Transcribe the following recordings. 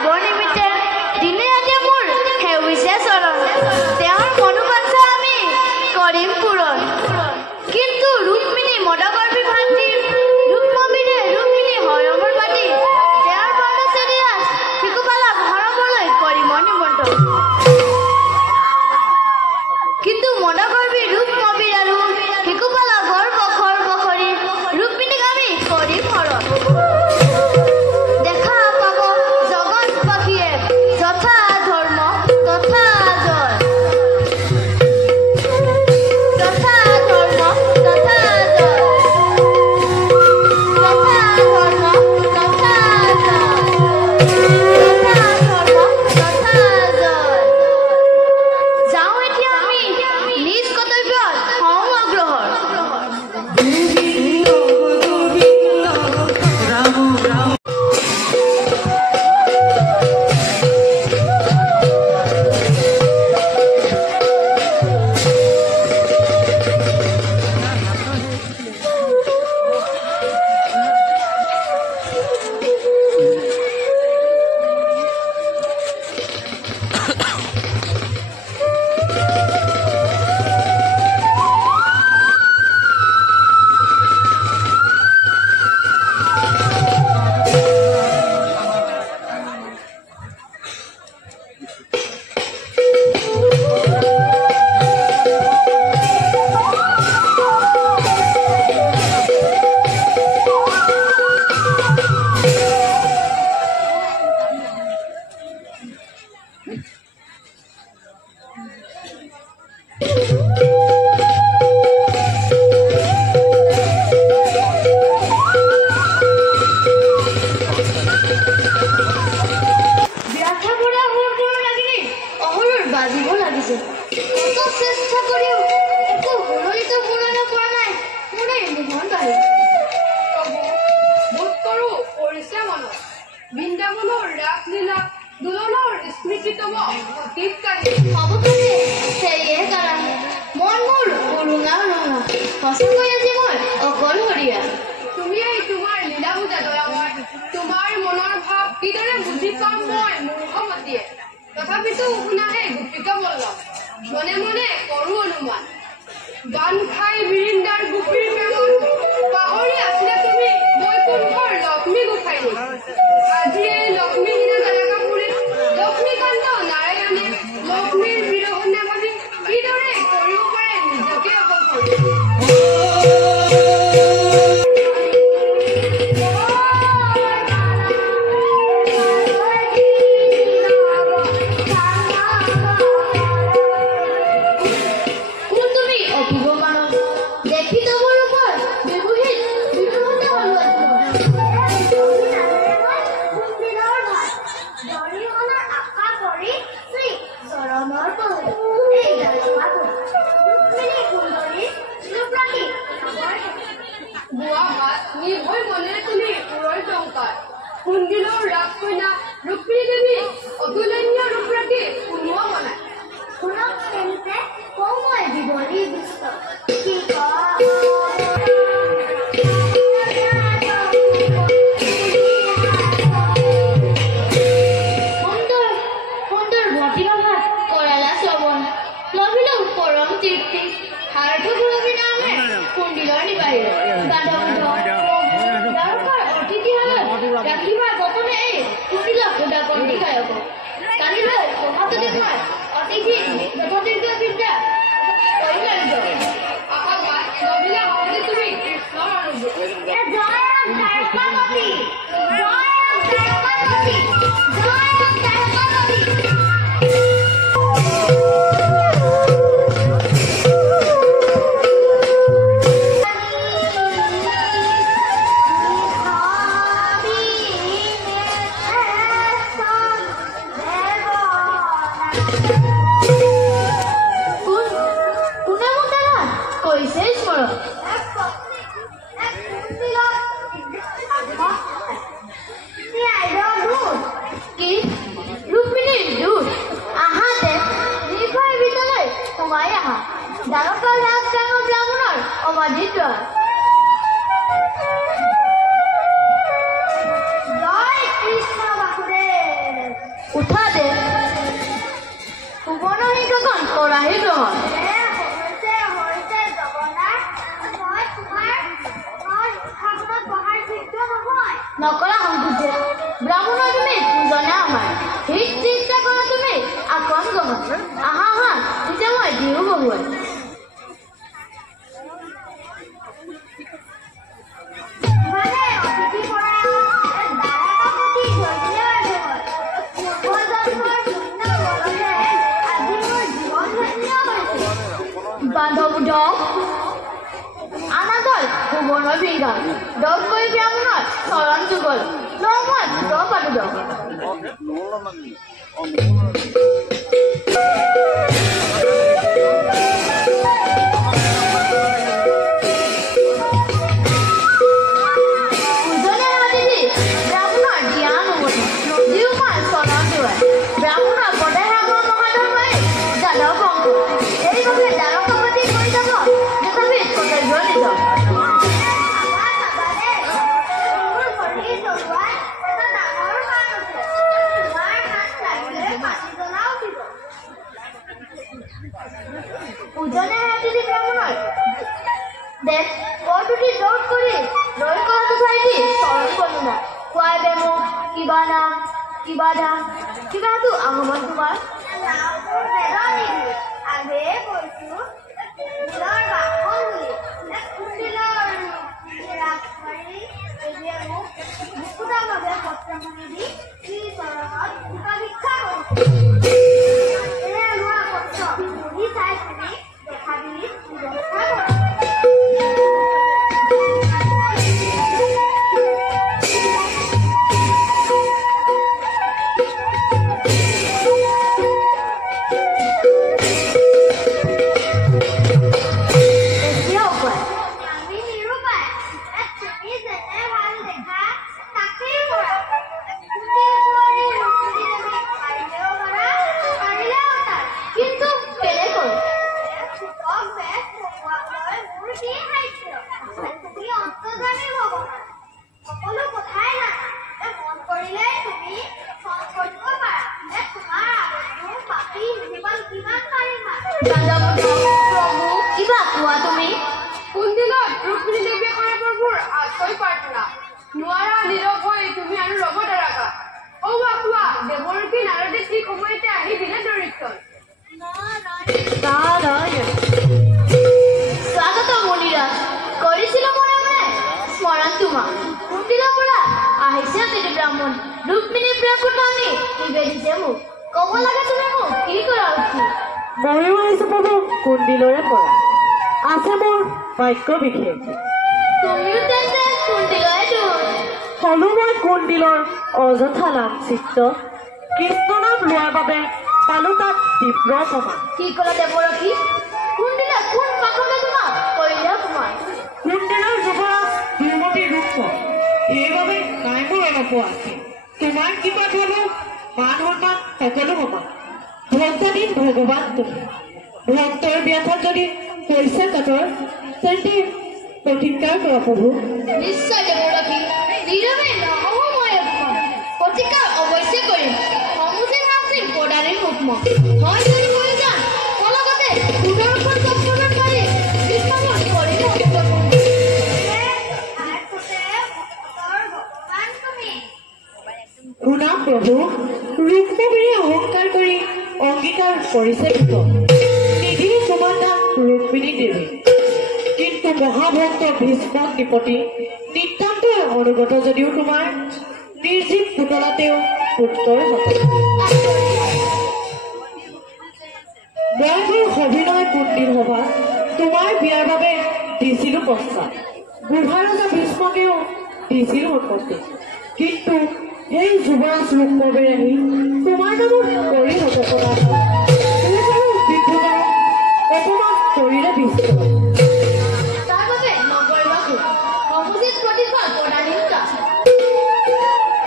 পাবৰ নিমিত্তে দিনে ৰাতিয়ে মোৰ সেউজীয়া চৰণ তেওঁৰ মনোবাঞ্ছা আমি কৰিম পূৰণ কিন্তু ৰুক্মিণী মদগৰ্ভী ভাতৃৰ ৰুক্মবীৰে ৰুক্মিণী হয় অমৰ পাতি তেওঁৰ বৰ্ণচেৰি ৰাজ শিশুপালক হৰবলৈ কৰিম নিমন্ত্ৰণ কিন্তু মদগৰ্ভী ৰুক্মবীৰ আৰু শিশুপালকৰ বখৰ বখৰি ৰুক্মিণীক আমি কৰিম হৰণ দেখা পাব জগতবাসীয়ে যথা ধৰ্ম তথা জয় যথা ধৰ্ম তথা জয় যথা ধৰ্ম তথা জয় যথা ধৰ্ম তথা জয় যাওঁ এতিয়া আমি নিজ কৰ্তব্যত হওঁ অগ্ৰসৰ উঠা দে সুবৰ্ণ সিংহখন কৰাহি গ্ৰহণ নকৰা সংকোচে ব্ৰাহ্মণৰ তুমি পূজনে আমাৰ সেই চিন্তা কৰা তুমি আকন গ্ৰহণ আহা আহা তেতিয়া মই দিও বহুৱাই বান্ধৱ দগ আনন্দৰ সুবৰ্ণৰ বিংগাল দগ কৰি ব্ৰাহ্মণৰ চৰণ যুগল মই দগ পাতো দগ কিবাটো আগমন তোমাৰ কুণ্ডিলৰে পৰা আছে মোৰ বাক্য বিশেষ হলো মই কুণ্ডিলৰ অযথা নাম চিত্ৰ কৃষ্ণ নাম লোৱাৰ বাবে পালো তাত তীব্ৰ প্ৰমাণ কি কলা দেৱৰখী কুণ্ডিলা কোন পাখনে তোমাক কৰিলে তোমাৰ কুণ্ডিলৰ যুৱৰাজ দুৰ্মতি ৰূপ সেইবাবে নাই মোৰ এনেকুৱা আছে তোমাৰ কিবা ধৰণৰ মান সন্মান সকলো সমান ভক্তদিন ভগৱান তুমি ভক্তৰ ব্যাথত যদি পইচা কাটৰ তেন্তে প্ৰতিকাৰ কৰা প্ৰভু নিশ্চয় দেৱৰখী নীৰৱে নহ'ব মই প্ৰতিকাৰ অৱশ্যে কৰিম সমুদ্ৰে নাছিল পদাৰী সূক্ষ্ম হয় যদি কৰি যাম লগতে সুদৰ্শন চক্ৰমান মাৰি কৃষ্ণমত কৰিম শুনা প্ৰভু ৰুক্মবীৰে অহংকাৰ কৰি অংগীকাৰ কৰিছে নিধিয়ে তোমাৰ নাম ৰুক্মিণী দেৱী কিন্তু মহাভক্ত ভীষ্মক নিপতি নিতান্ত অনুগত যদিও তোমাৰ নিৰ্জীৱ পুতলাতেও পুত্ৰৰ মই মোৰ অভিনয় কুণ্ডিল সভা তোমাৰ বিয়াৰ বাবে দিছিলো প্ৰস্তাৱ বুঢ়া ৰজা ভীষ্মকেও দিছিলো সন্মতি কিন্তু সেই যুৱৰাজ ৰুক্মবীৰে আহি তোমাৰ নামত কৰি নপনা অপমান কৰিলে ভীষ্ম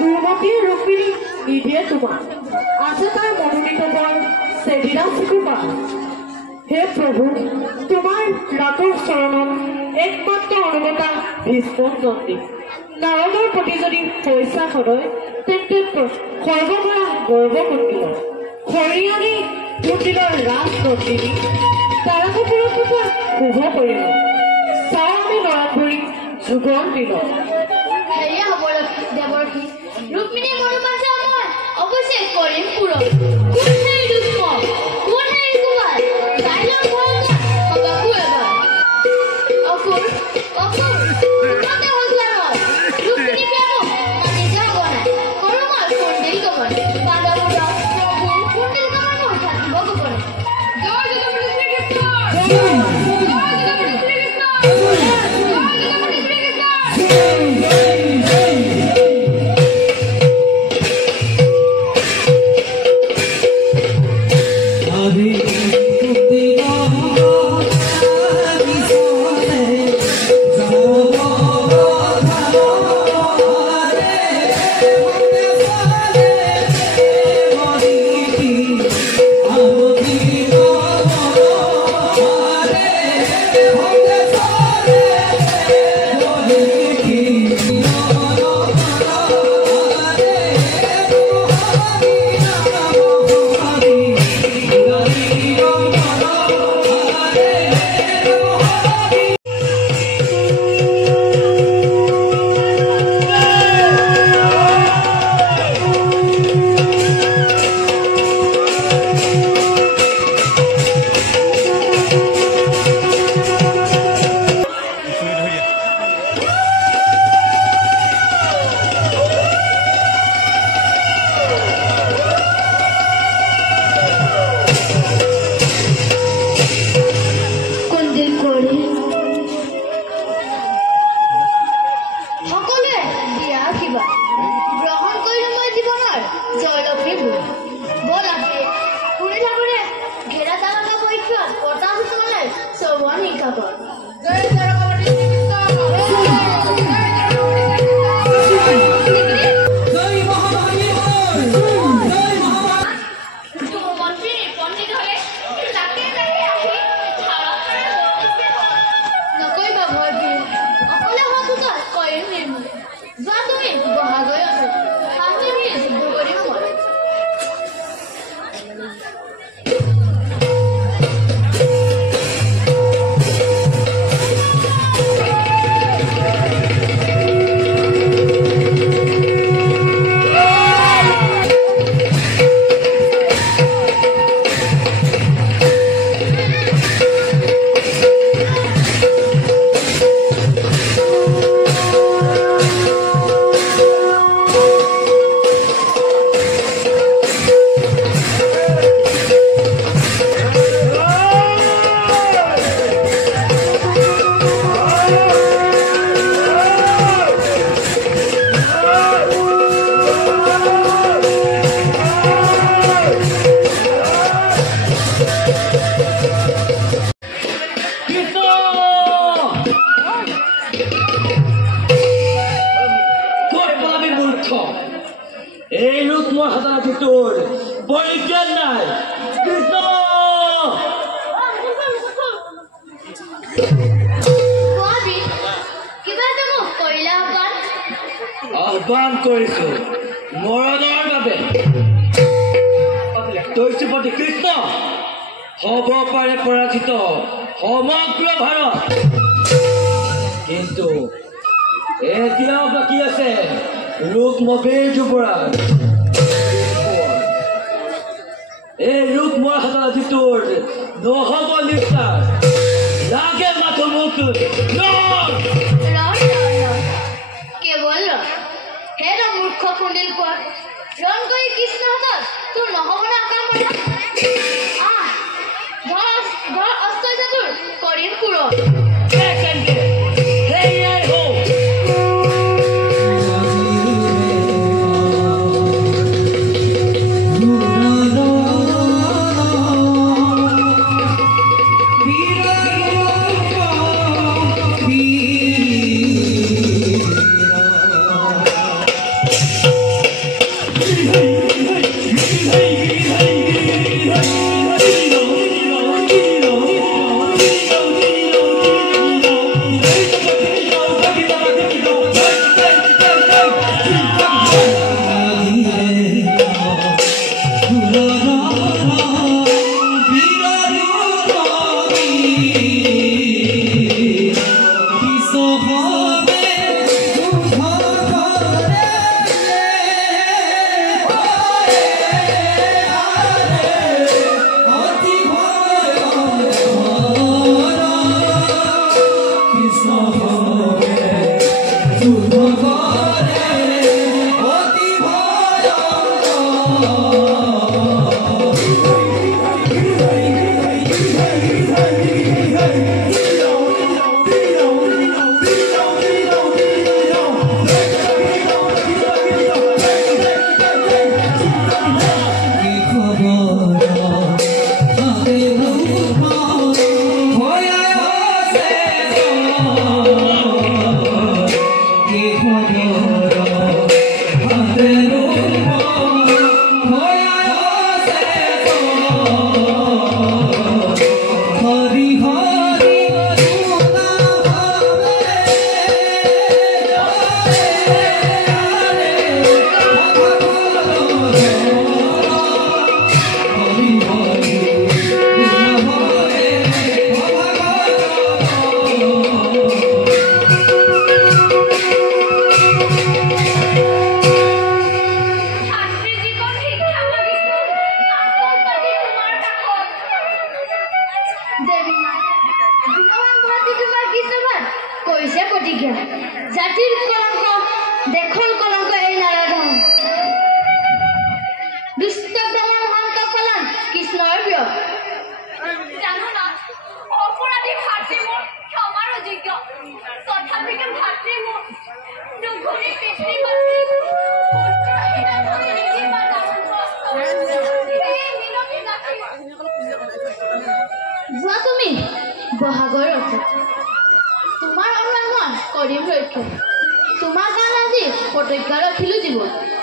দুৰ্মতীয়ে ৰুক্মিণী নিদিয়ে তোমাৰ আছে তাৰ মনোনীত বৰ চেদিৰা চিকুপা হে প্ৰভু তোমাৰ লাটৰ চৰণত একমাত্ৰ অনুগতা ভীষ্মক নন্দী নাৰদৰ প্ৰতি যদি পইচা সদয় তেন্তে সৰ্বপৰা গৰ্ভকুণ্ডিল হৰিয়ানী কুণ্ডিলৰ ৰাজ নন্দিনী তাৰাপুৰৰ কথা শুভ কৰিল চাওঁ আমি নৰপুৰী যুগৰ দিল হেৰিয়া হ'ব দেৱৰকী ৰুক্মিণী মনোবাঞ্ছা মই অৱশ্যে কৰিম পূৰণ কোন সেই দুষ্ম কোন সেই কুমাৰ কাইলৈ ভয়ংকৰ সবাকো এবাৰ অসুৰ অসুৰ তোমাকে হজুৱা নহয় ৰুক্মিণী প্ৰেমক মানি যাব নাই কৰো মই কুণ্ডিল গমন পাণ্ডৱৰ প্ৰভু কুণ্ডিল গমন মোৰ থাকিব গোপনে জয় জগন্নাথ শ্ৰীকৃষ্ণ জয় জগন্নাথ শ্ৰীকৃষ্ণ জয় জগন্নাথ আহ্বান কৰিছো মৰণৰ বাবে দৈত্যপতি কৃষ্ণ হ'ব পাৰে পৰাজিত সমগ্ৰ ভাৰত কিন্তু এতিয়াও বাকী আছে ৰুক্মবীৰ যুৱৰাজ এই ৰুক্মৰ হাতত যিটোৰ নহ'ব নিষ্ঠাৰ লাগে মাথো মুখ কেৱল হে মূৰ্খ কুণ্ডিল কোৱা ৰণ কৰি কৃষ্ণ হাতত তোৰ নহ'ব না কাম ঘৰ অস্ত্ৰজাতুৰ কৰিম পূৰণ Hey! জাতিৰ কলংক দেশৰ কলংক এই নাৰায়ণ দুষ্ট দমন হন্ত ফলন কৃষ্ণৰ প্ৰিয় জানো না অপৰাধী ভাতৃ মোৰ ক্ষমাৰ অযোগ্য তথাপিতো ভাতৃ মোৰ দুগুণী পিতৃ মাতৃ যোৱা তুমি বহাগৰ ৰথত তোমাৰ অনুৰাগন কৰিম ৰক্ষা তোমাৰ গান আজি প্ৰতিজ্ঞা ৰাখিলো জীৱ